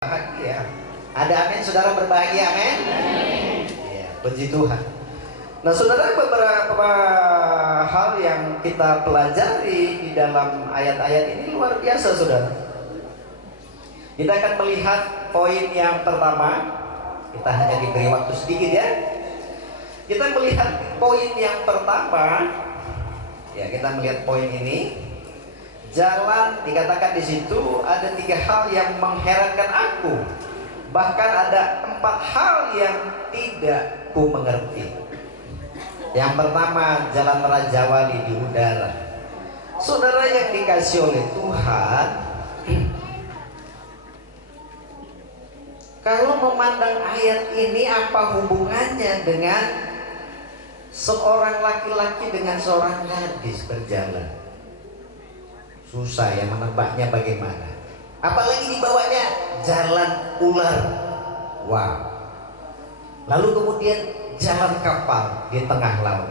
Bahagia. Ada amin, saudara berbahagia, amin. Ya, puji Tuhan. Nah, saudara, beberapa hal yang kita pelajari di dalam ayat-ayat ini luar biasa, saudara. Kita akan melihat poin yang pertama. Kita hanya diberi waktu sedikit ya. Kita melihat poin yang pertama. Ya, kita melihat poin ini. Jalan, dikatakan di situ ada 3 hal yang mengherankan aku, bahkan ada 4 hal yang tidak ku mengerti. Yang pertama, jalan Raja Wali di udara. Saudara yang dikasih oleh Tuhan, kalau memandang ayat ini, apa hubungannya dengan seorang laki-laki dengan seorang gadis berjalan? Susah ya menebaknya bagaimana. Apalagi dibawanya jalan ular. Wow. Lalu kemudian jalan kapal di tengah laut.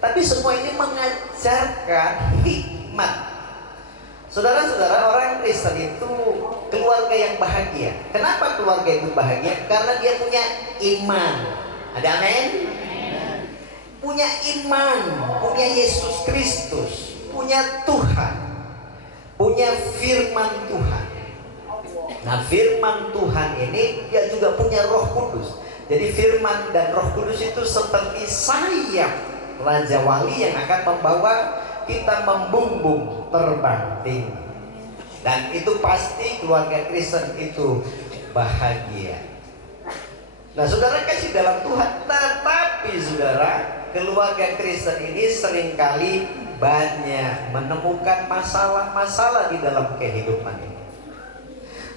Tapi semua ini mengajarkan hikmat. Saudara-saudara, orang Kristen itu keluarga yang bahagia. Kenapa keluarga itu bahagia? Karena dia punya iman. Ada amin? Punya iman, punya Yesus Kristus, punya Tuhan, punya firman Tuhan. Nah, firman Tuhan ini dia juga punya Roh Kudus. Jadi firman dan Roh Kudus itu seperti sayap Raja Wali yang akan membawa kita membumbung terbang tinggi. Dan itu pasti keluarga Kristen itu bahagia. Nah, saudara kasih dalam Tuhan, tetapi saudara, keluarga Kristen ini seringkali banyak menemukan masalah-masalah di dalam kehidupan ini.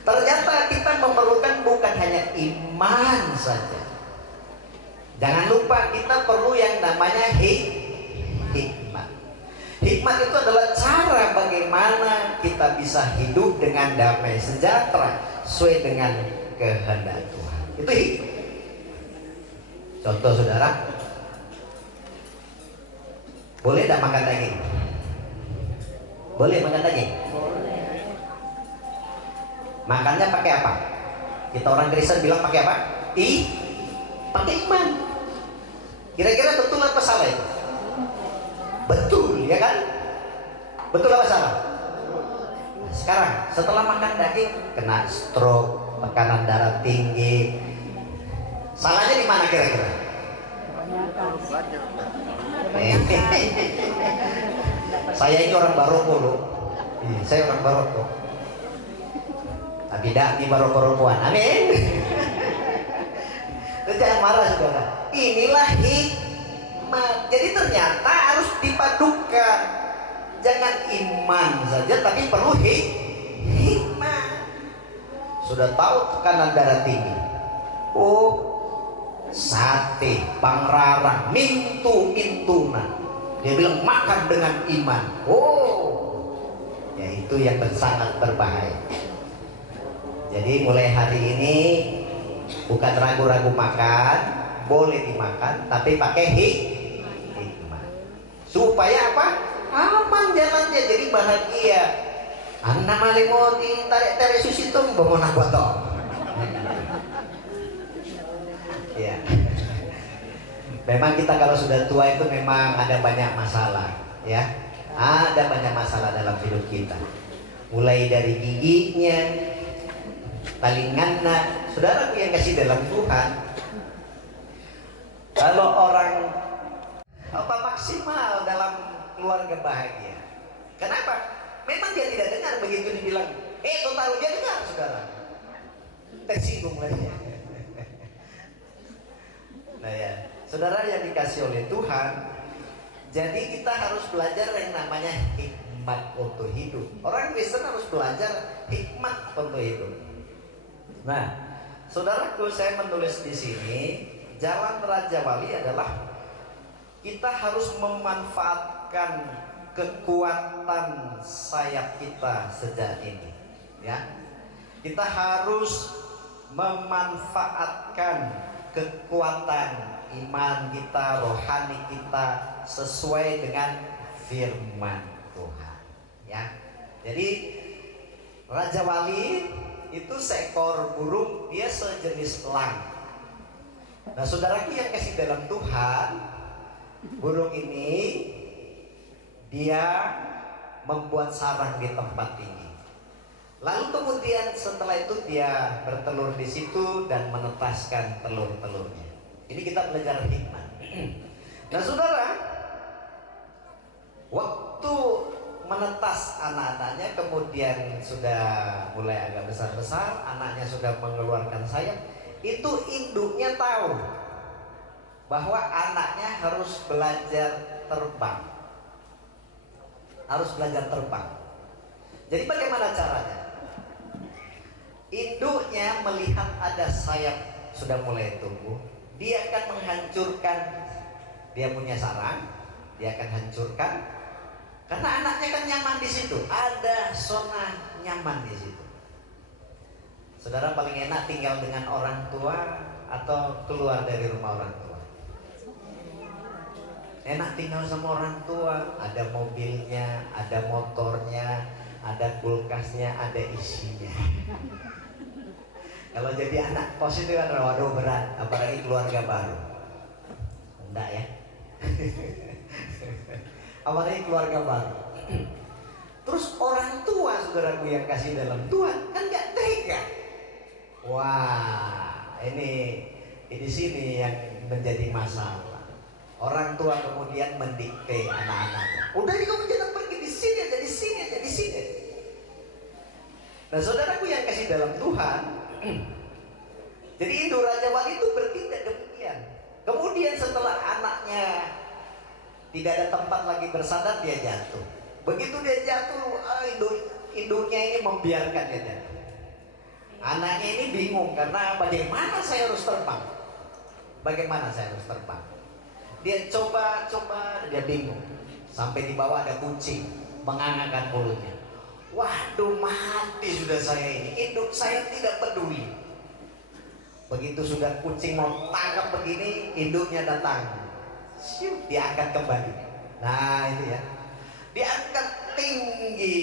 Ternyata kita memerlukan bukan hanya iman saja. Jangan lupa kita perlu yang namanya hikmat. Hikmat itu adalah cara bagaimana kita bisa hidup dengan damai sejahtera sesuai dengan kehendak Tuhan. Itu hikmat. Contoh, saudara, boleh tidak makan daging? Boleh makan daging? Boleh. Makannya pakai apa? Kita orang Kristen bilang pakai apa? Pakai iman. Kira-kira betul apa salah itu? Betul, ya kan? Betul apa salah? Nah, sekarang setelah makan daging kena stroke, tekanan darah tinggi. Salahnya di mana kira-kira? Saya ini orang Baroko loh. Saya orang Baroko. Tapi tidak di Baroko-rokoan. Amin. Jangan marah, saudara. Inilah hikmat. Jadi ternyata harus dipadukan. Jangan iman saja, tapi perlu hikmat. Sudah tahu tekanan darah tinggi. Oh, sate, pangrarang, mintuna. Dia bilang makan dengan iman. Oh, ya itu yang sangat berbahaya. Jadi mulai hari ini bukan ragu-ragu makan, boleh dimakan, tapi pakai hikmat. Supaya apa? Aman jalannya, jadi bahagia. Anak malimoti tarik-tarik susi tuh bangun aku toh. Ya. Memang kita kalau sudah tua itu memang ada banyak masalah, ya. Ada banyak masalah dalam hidup kita. Mulai dari giginya, talinganna, saudaraku yang kasih dalam Tuhan. Kalau orang apa maksimal dalam keluarga bahagia. Kenapa? Memang dia tidak dengar begitu dibilang, total dia dengar, saudara. Tersinggung lagi. Nah ya, saudara yang dikasih oleh Tuhan, jadi kita harus belajar yang namanya hikmat untuk hidup. Orang Kristen harus belajar hikmat untuk hidup. Nah, saudaraku, saya menulis di sini, jalan Raja Wali adalah kita harus memanfaatkan kekuatan sayap kita sejak ini, ya. Kita harus memanfaatkan kekuatan iman kita, rohani kita sesuai dengan firman Tuhan, ya. Jadi Raja Wali itu seekor burung, dia sejenis elang. Nah saudaraku yang kasih dalam Tuhan, burung ini dia membuat sarang di tempat tinggi. Lalu kemudian setelah itu dia bertelur di situ dan menetaskan telur-telurnya. Ini kita belajar hikmah. Nah saudara, waktu menetas anak-anaknya, kemudian sudah mulai agak besar-besar, anaknya sudah mengeluarkan sayap, itu induknya tahu bahwa anaknya harus belajar terbang. Harus belajar terbang. Jadi bagaimana caranya? Induknya melihat ada sayap sudah mulai tumbuh, dia akan menghancurkan, dia punya sarang, dia akan hancurkan, karena anaknya kan nyaman di situ, ada zona nyaman di situ. Saudara paling enak tinggal dengan orang tua atau keluar dari rumah orang tua? Enak tinggal sama orang tua, ada mobilnya, ada motornya, ada kulkasnya, ada isinya. Kalau jadi anak kos itu kan waduh berat, apalagi keluarga baru. Enggak ya? Apalagi keluarga baru. Terus orang tua saudaraku yang kasih dalam Tuhan kan nggak tega. Wah, ini di sini yang menjadi masalah. Orang tua kemudian mendikte anak-anaknya. Udah kamu jangan pergi di sini aja, di sini aja, di sini. Nah, saudaraku yang kasih dalam Tuhan, jadi induk Raja Wali itu bertindak demikian. Kemudian setelah anaknya tidak ada tempat lagi bersandar, dia jatuh. Begitu dia jatuh, induknya ini membiarkan dia jatuh. Anaknya ini bingung karena bagaimana saya harus terbang? Bagaimana saya harus terbang? Dia coba, dia bingung. Sampai di bawah ada kucing mengangangkan mulutnya. Waduh, mati sudah saya ini. Induk saya tidak peduli. Begitu sudah kucing mau tangkap begini, induknya datang. Siup, diangkat kembali. Nah itu ya, diangkat tinggi.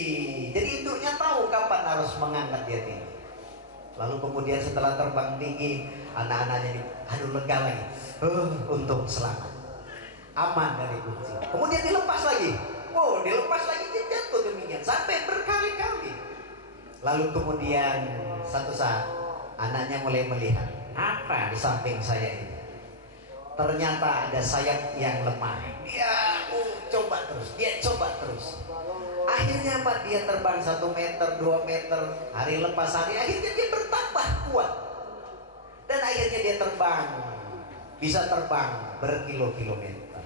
Jadi induknya tahu kapan harus mengangkat dia tinggi. Lalu kemudian setelah terbang tinggi, anak-anaknya aduh lega lagi. Untung selamat, aman dari kucing. Kemudian dilepas lagi. Wow, dilepas lagi, dia jatuh demikian sampai berkali-kali. Lalu kemudian satu saat anaknya mulai melihat apa di samping saya ini. Ternyata ada sayap yang lemah. Dia coba terus, dia coba terus. Akhirnya apa? Dia terbang 1 meter, 2 meter, hari lepas hari. Akhirnya dia bertambah kuat. Dan akhirnya dia terbang, bisa terbang berkilo-kilometer.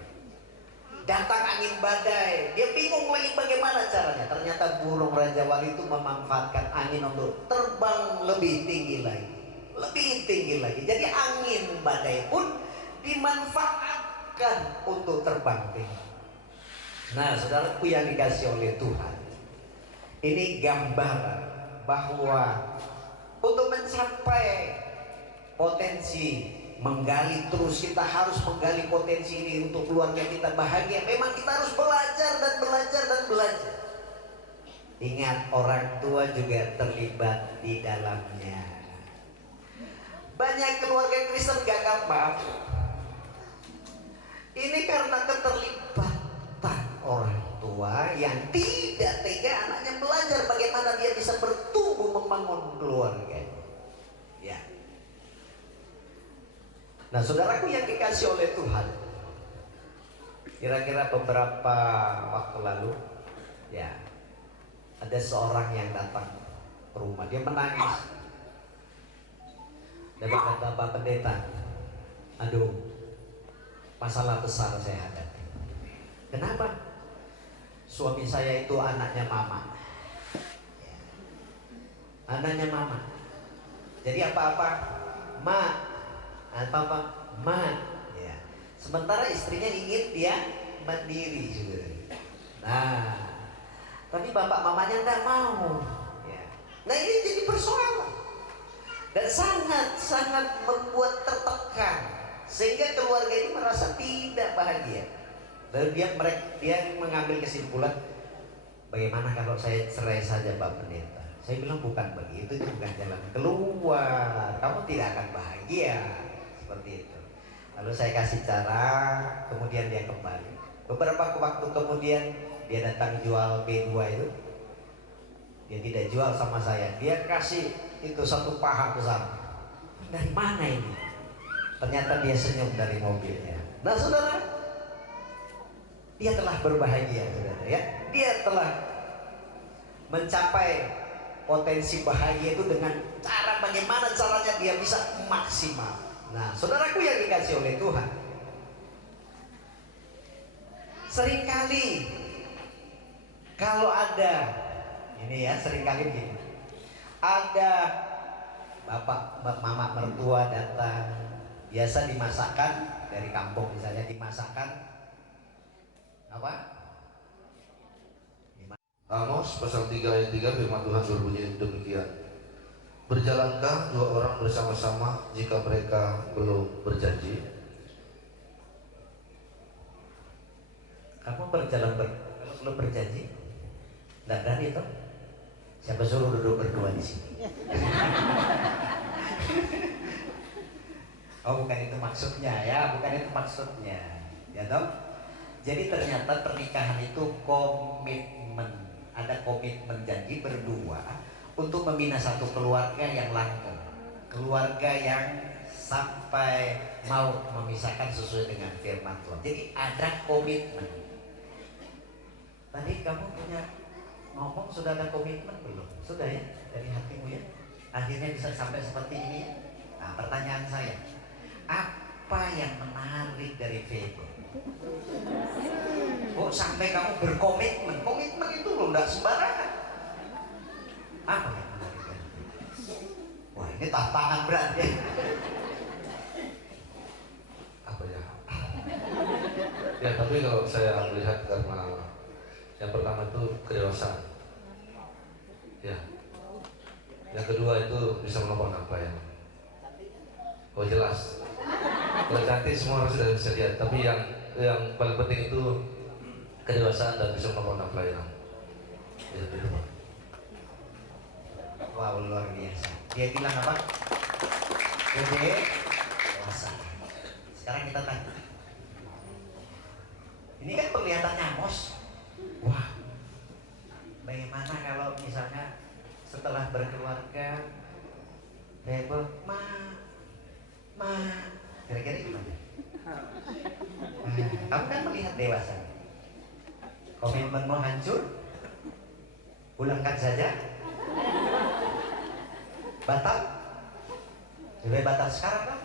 Datang angin badai, dia bingung lagi bagaimana caranya. Ternyata burung Raja Wali itu memanfaatkan angin untuk terbang lebih tinggi lagi, lebih tinggi lagi. Jadi angin badai pun dimanfaatkan untuk terbang tinggi. Nah, saudaraku yang dikasih oleh Tuhan, ini gambaran bahwa untuk mencapai potensi, menggali terus, kita harus menggali potensi ini untuk keluarga kita bahagia. Memang kita harus belajar dan belajar dan belajar. Ingat, orang tua juga terlibat di dalamnya. Banyak keluarga Kristen gagal, maaf. Ini karena keterlibatan orang tua yang tidak tega anaknya belajar bagaimana dia bisa bertumbuh membangun keluarga. Ya. Nah, saudaraku yang dikasih oleh Tuhan, kira-kira beberapa waktu lalu, ya, ada seorang yang datang ke rumah, dia menangis. Dan berkata, Pak Pendeta, aduh, masalah besar saya hadapi. Kenapa? Suami saya itu anaknya mama. Anaknya mama. Jadi apa-apa, ma, apa-apa, ma. Ya. Sementara istrinya ingin dia mandiri juga. Nah, tapi bapak mamanya nggak mau. Ya. Nah, ini jadi persoalan. Dan sangat-sangat membuat tertekan, sehingga keluarga ini merasa tidak bahagia. Lalu dia mengambil kesimpulan, bagaimana kalau saya cerai saja Pak Pendeta? Saya bilang bukan begitu, itu bukan jalan keluar. Kamu tidak akan bahagia seperti itu. Lalu saya kasih cara, kemudian dia kembali. Beberapa waktu kemudian dia datang jual B2 itu. Dia tidak jual sama saya, dia kasih itu satu paha besar. Dari mana ini? Ternyata dia senyum dari mobilnya. Nah saudara, dia telah berbahagia saudara ya. Dia telah mencapai potensi bahagia itu dengan cara bagaimana caranya dia bisa maksimal. Nah saudaraku yang dikasih oleh Tuhan, seringkali kalau ada ini ya, seringkali begini, ada bapak mama mertua datang, biasa dimasakkan dari kampung, misalnya dimasakkan apa? Amos pasal 3 ayat 3 firman Tuhan berbunyi demikian. Berjalankah dua orang bersama-sama jika mereka belum berjanji? Kamu berjalan kalau belum berjanji, nggak berani toh? Siapa suruh duduk berdua di sini? Oh bukan itu maksudnya ya, bukan itu maksudnya, ya toh? Jadi ternyata pernikahan itu komitmen. Ada komitmen janji berdua untuk membina satu keluarga yang langgeng, keluarga yang sampai mau memisahkan sesuai dengan firman Tuhan. Jadi ada komitmen. Tadi kamu punya ngomong sudah ada komitmen belum? Sudah ya, dari hatimu ya. Akhirnya bisa sampai seperti ini ya. Nah pertanyaan saya, apa yang menarik dari Febo? Kok sampai kamu berkomitmen? Komitmen itu loh nggak sembarangan. Apa yang menarik dari Febo? Wah ini tantangan berat ya. Apa ya? Ya tapi kalau saya melihat karena yang pertama itu kedewasaan. Ya. Yang kedua itu bisa melakukan apa ya? Oh jelas. Kalau cantik semua orang sudah bisa lihat, tapi yang paling penting itu kedewasaan dan bisa melakukan apa yang itu. Wow luar biasa. Dia bilang apa? Gede, dewasa. Sekarang kita tanya. Ini kan penglihatannya Amos. Wah, bagaimana kalau misalnya setelah berkeluarga, Febo, kira-kira gimana? Kamu kan melihat dewasa. Komitmenmu hancur, pulangkan saja. Batal, lebih batal sekarang kan?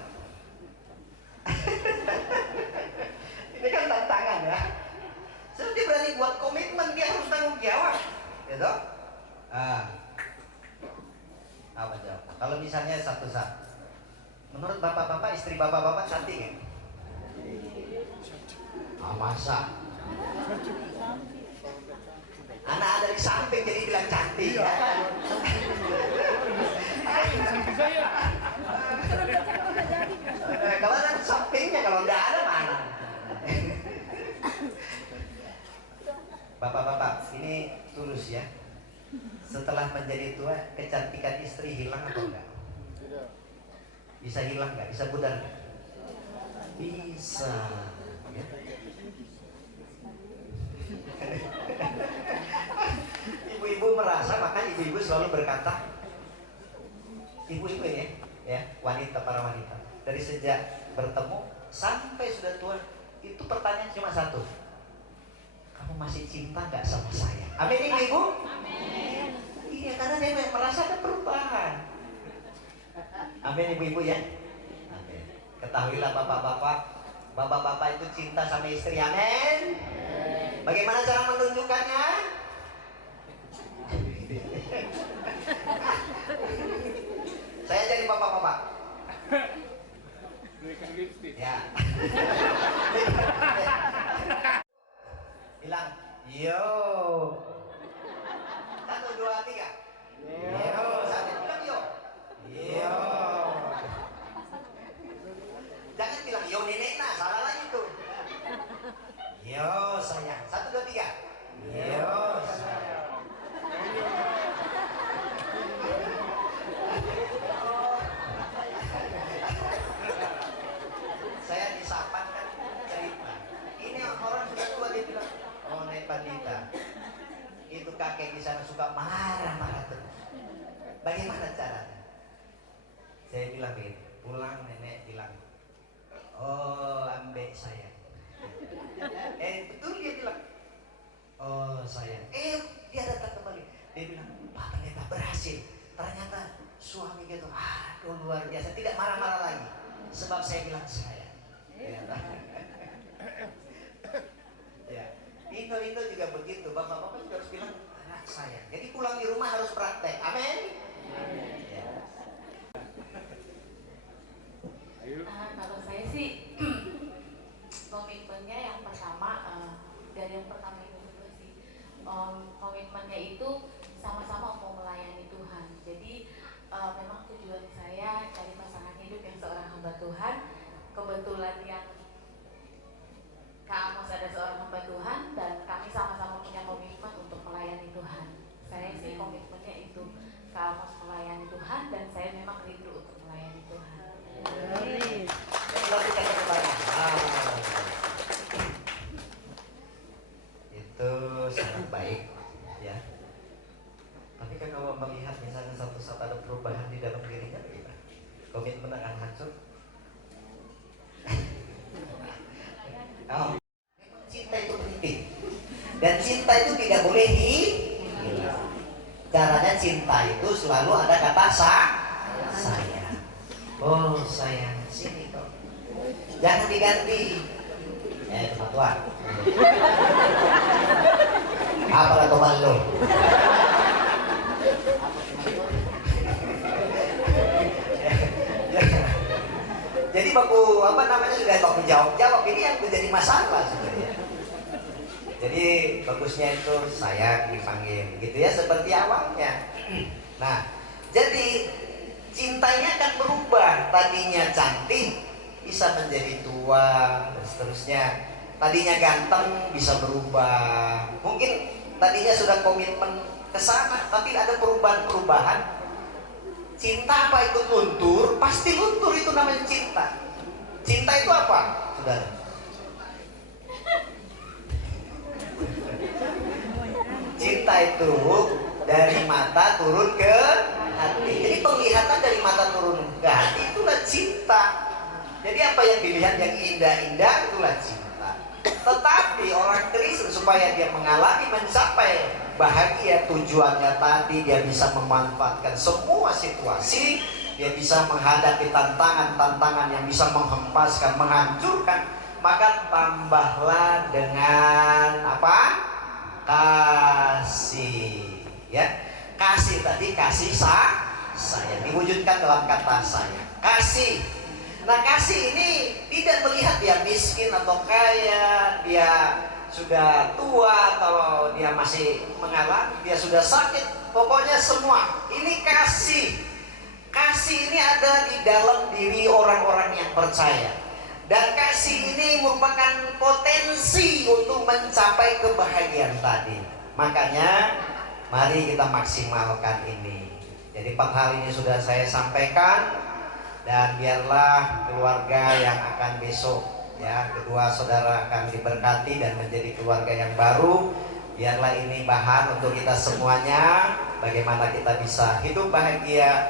Ini kan tantangan ya. Jadi dia berani buat komitmen, dia harus tanggung jawab, gitu. Apa jawab? Kalau misalnya satu saat, menurut bapak-bapak, istri bapak-bapak cantik ya? Masa? Anak ada di samping jadi bilang cantik ya? Kalau ada di sampingnya, kalau nggak ada mana? Bapak-bapak, ini tulus ya. Setelah menjadi tua, kecantikan istri hilang atau enggak? Tidak. Bisa hilang nggak? Bisa pudar nggak? Bisa. Ya. Ibu-ibu merasa, maka ibu-ibu selalu berkata, ibu-ibu ya, wanita, para wanita, dari sejak bertemu sampai sudah tua, itu pertanyaan cuma satu. Kamu masih cinta nggak sama saya? Amin ibu-ibu? Amin. Iya, karena dia merasa ada perubahan. Amin ibu-ibu ya. Amin. Ketahuilah bapak-bapak, bapak-bapak itu cinta sama istri. Amin. Bagaimana cara menunjukkannya? Saya jadi bapak-bapak. Ya. Bilang, yo. 1, 2, 3. Yo. Sampai bilang yo. Yo. Jangan bilang yo nenek, nah salah lagi tuh. Yo sayang. 1, 2, 3. Yo sayang. Dia bilang begini, pulang nenek bilang, oh ambek saya. Betul dia bilang, oh sayang. Dia datang kembali. Dia bilang, Pak Pendeta berhasil. Ternyata suami gitu, aduh luar biasa. Tidak marah-marah lagi. Sebab saya bilang sayang. Ya. Indo juga begitu. Bapak-bapak juga harus bilang anak sayang. Jadi pulang di rumah harus praktek. Amin. Ya. Kalau saya sih komitmennya yang pertama dari yang pertama itu juga sih komitmennya itu sama-sama mau melayani Tuhan. Jadi memang tujuan saya cari pasangan hidup yang seorang hamba Tuhan. Kebetulan yang Kak Amos ada seorang hamba Tuhan dan kami sama-sama punya komitmen untuk melayani Tuhan. Saya sih komitmennya itu Kak Amos melayani Tuhan dan saya memang rindu untuk melayani Tuhan. Itu sangat baik ya. Tapi kan kalau melihat misalnya satu saat ada perubahan di dalam dirinya bagaimana? Komitmen akan hancur. Oh. Cinta itu penting dan cinta itu tidak boleh hilang. Caranya cinta itu selalu ada kata sayang. Oh sayang, sini kok. Jangan diganti. Teman Tuhan. Apalah kau malu? Jadi baku apa namanya sudah baku jawab ini yang menjadi masalah sebenarnya. Jadi bagusnya itu sayang dipanggil gitu ya seperti awalnya. Nah, jadi cintanya akan berubah. Tadinya cantik bisa menjadi tua dan seterusnya. Tadinya ganteng bisa berubah. Mungkin tadinya sudah komitmen ke sana tapi ada perubahan-perubahan. Cinta apa ikut luntur? Pasti luntur, itu namanya cinta. Cinta itu apa? Saudara. Cinta itu dari mata turun ke hati. Jadi penglihatan dari mata turun ke hati itulah cinta. Jadi apa yang dilihat yang indah-indah itulah cinta. Tetapi orang Kristen supaya dia mengalami mencapai bahagia tujuannya tadi, dia bisa memanfaatkan semua situasi, dia bisa menghadapi tantangan-tantangan yang bisa menghempaskan, menghancurkan, maka tambahlah dengan apa? Kasih. Ya, kasih tadi kasih sayang diwujudkan dalam kata sayang. Kasih. Nah, kasih ini tidak melihat dia miskin atau kaya, dia sudah tua atau dia masih mengalami, dia sudah sakit, pokoknya semua. Ini kasih. Kasih ini ada di dalam diri orang-orang yang percaya. Dan kasih ini merupakan potensi untuk mencapai kebahagiaan tadi. Makanya mari kita maksimalkan ini. Jadi 4 hal ini sudah saya sampaikan. Dan biarlah keluarga yang akan besok ya, kedua saudara akan diberkati dan menjadi keluarga yang baru. Biarlah ini bahan untuk kita semuanya, bagaimana kita bisa hidup bahagia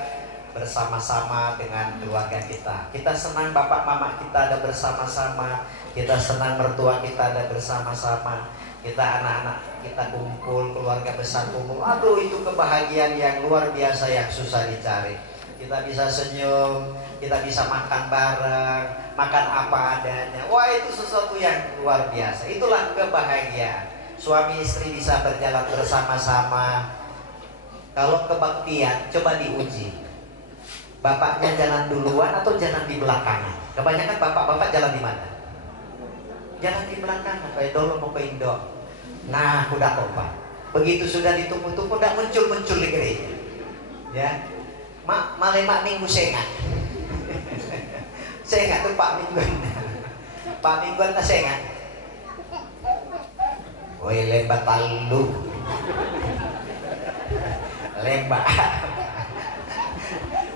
bersama-sama dengan keluarga kita. Kita senang bapak mama kita ada bersama-sama, kita senang mertua kita ada bersama-sama, kita anak-anak kita kumpul, keluarga besar kumpul. Aduh, itu kebahagiaan yang luar biasa yang susah dicari. Kita bisa senyum, kita bisa makan bareng, makan apa adanya. Wah, itu sesuatu yang luar biasa. Itulah kebahagiaan. Suami istri bisa berjalan bersama-sama. Kalau kebaktian, coba diuji. Bapaknya jalan duluan atau jalan di belakangan? Kebanyakan bapak-bapak jalan di mana? Jalan di belakang. Kayak dulu mau ke Indo. Nah, udah kompak. Begitu sudah ditunggu-tunggu, udah muncul-muncul di gereja. Ya. Mak minggu sengat. Sengat tuh Pak Mingguan. Pak Mingguan na sengat. Woi lembat talu. Lembat.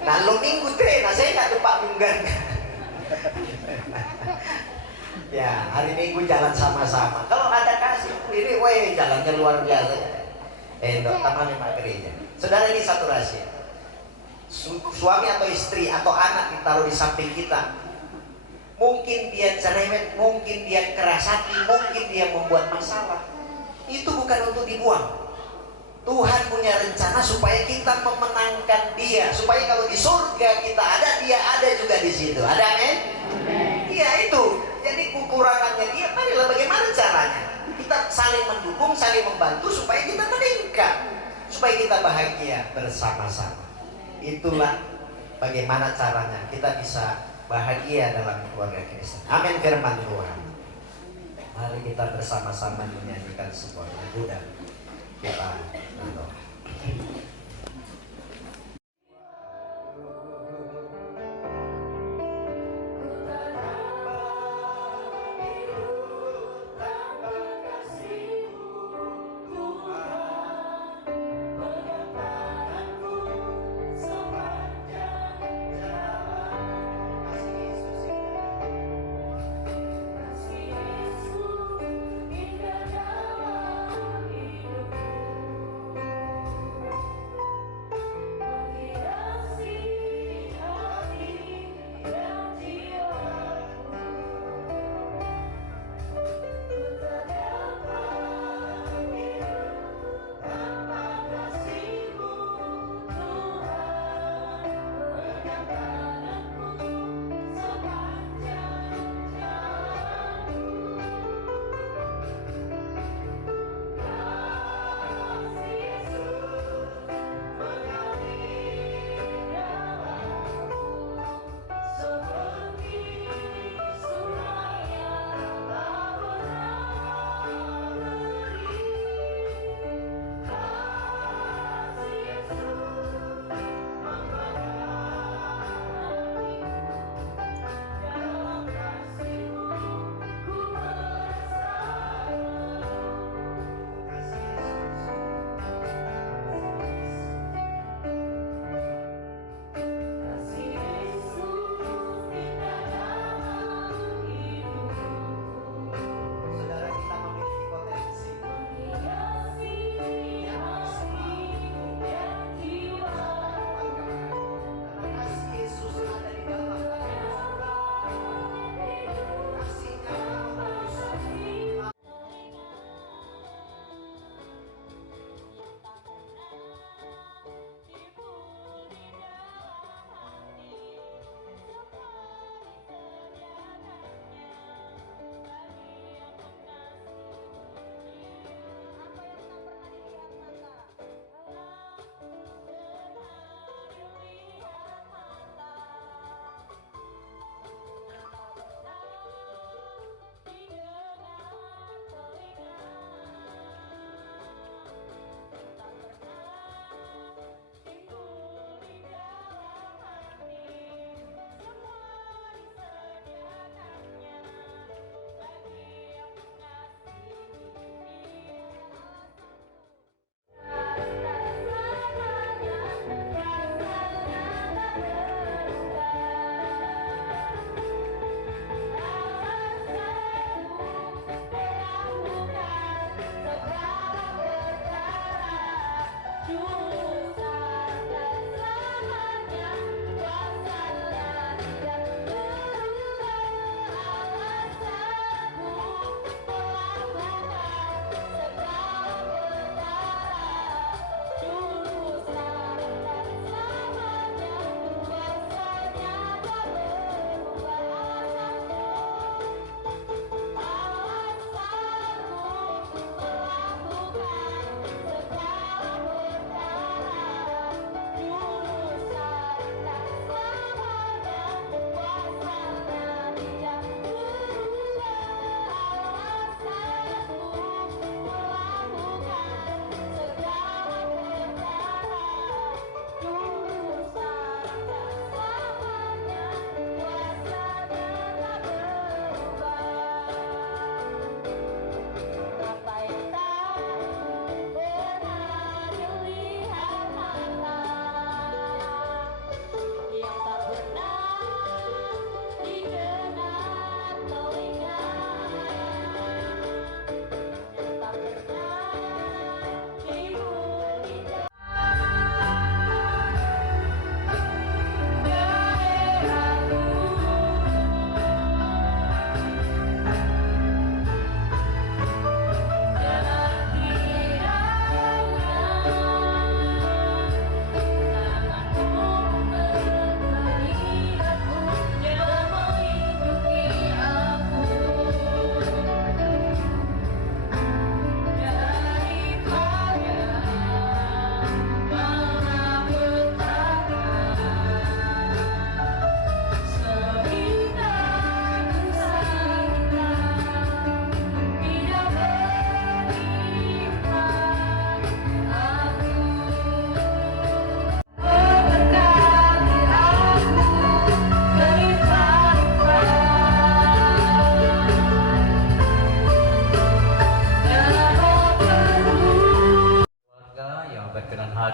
Lalu minggu teh na sengat tuh Pak Mingguan. Ya, hari Minggu jalan sama-sama. Kalau ada kasih ini, woi jalannya luar biasa. Dok, taman lima gereja. Saudara, ini satu rahasia. suami atau istri atau anak ditaruh di samping kita, mungkin dia cerewet, mungkin dia keras hati, mungkin dia membuat masalah, itu bukan untuk dibuang. Tuhan punya rencana supaya kita memenangkan dia, supaya kalau di surga kita ada, dia ada juga di situ. Ada, amin? Iya, itu. Jadi kekurangannya dia, marilah bagaimana caranya kita saling mendukung, saling membantu supaya kita meningkat, supaya kita bahagia bersama-sama. Itulah bagaimana caranya kita bisa bahagia dalam keluarga Kristen. Amin firman Tuhan. Mari kita bersama-sama menyanyikan sebuah lagu dan kita berdoa.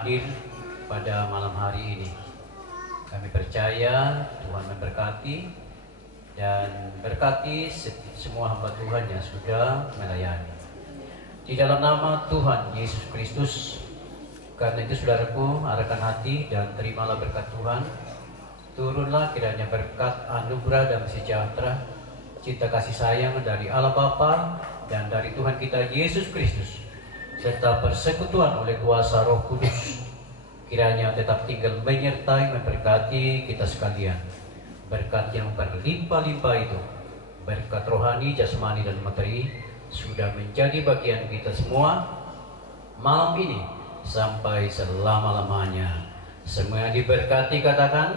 hadir pada malam hari ini. Kami percaya Tuhan memberkati dan berkati semua hamba Tuhan yang sudah melayani. Di dalam nama Tuhan Yesus Kristus, karena itu saudaraku, arahkan hati dan terimalah berkat Tuhan. Turunlah kiranya berkat anugerah dan sejahtera, cinta kasih sayang dari Allah Bapa dan dari Tuhan kita Yesus Kristus, serta persekutuan oleh kuasa Roh Kudus, kiranya tetap tinggal menyertai memberkati kita sekalian. Berkat yang berlimpah-limpah itu, berkat rohani, jasmani, dan materi, sudah menjadi bagian kita semua malam ini sampai selama-lamanya. Semua yang diberkati katakan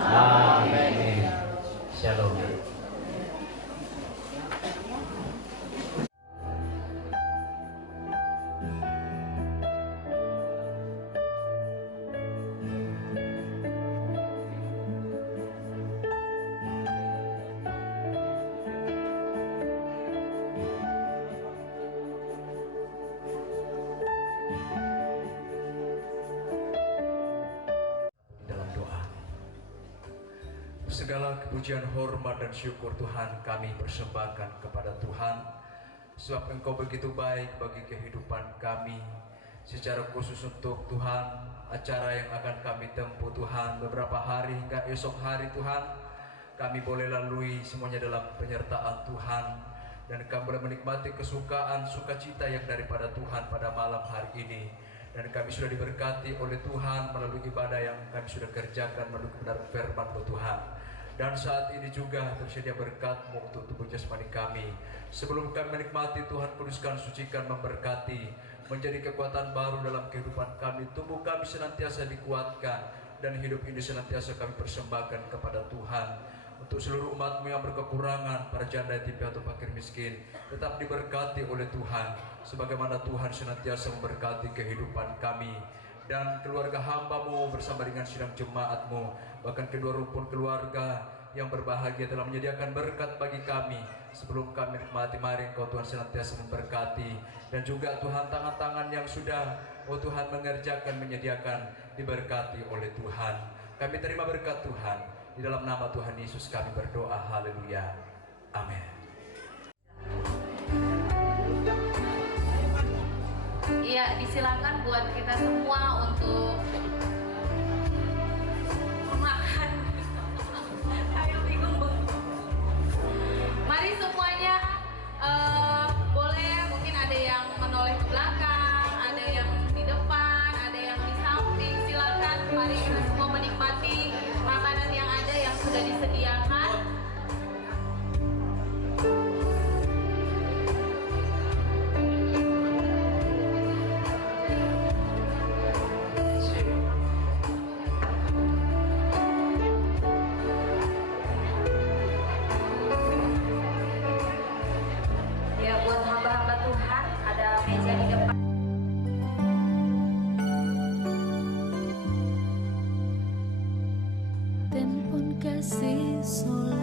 amin. Shalom. Dalam doa, segala kepujian, hormat, dan syukur Tuhan kami persembahkan kepada Tuhan, sebab Engkau begitu baik bagi kehidupan kami. Secara khusus untuk Tuhan, acara yang akan kami tempuh Tuhan beberapa hari hingga esok hari Tuhan, kami boleh lalui semuanya dalam penyertaan Tuhan, dan kami boleh menikmati kesukaan, sukacita yang daripada Tuhan pada malam hari ini. Dan kami sudah diberkati oleh Tuhan melalui ibadah yang kami sudah kerjakan melalui kebenaran firman Tuhan. Dan saat ini juga tersedia berkat-Mu untuk tubuh jasmani kami. Sebelum kami menikmati, Tuhan kuduskan, sucikan, memberkati, menjadi kekuatan baru dalam kehidupan kami. Tubuh kami senantiasa dikuatkan, dan hidup ini senantiasa kami persembahkan kepada Tuhan. Untuk seluruh umat-Mu yang berkekurangan, para janda, yatim piatu, fakir miskin, tetap diberkati oleh Tuhan, sebagaimana Tuhan senantiasa memberkati kehidupan kami dan keluarga hamba-Mu bersama dengan sidang jemaat-Mu, bahkan kedua rumpun keluarga yang berbahagia telah menyediakan berkat bagi kami. Sebelum kami nikmati, mari Engkau Tuhan senantiasa memberkati, dan juga Tuhan tangan-tangan yang sudah Tuhan mengerjakan, menyediakan, diberkati oleh Tuhan. Kami terima berkat Tuhan. Di dalam nama Tuhan Yesus kami berdoa, haleluya, amin. Iya, disilakan buat kita semua untuk makan. Ayo bingung. Mari semuanya, boleh mungkin ada yang menoleh ke belakang, ada yang di depan, ada yang di samping. Silakan, mari kita semua menikmati makanan yang ada yang sudah disediakan. Ya, buat hamba-hamba Tuhan, ada meja di depan. Ten pun kasih sol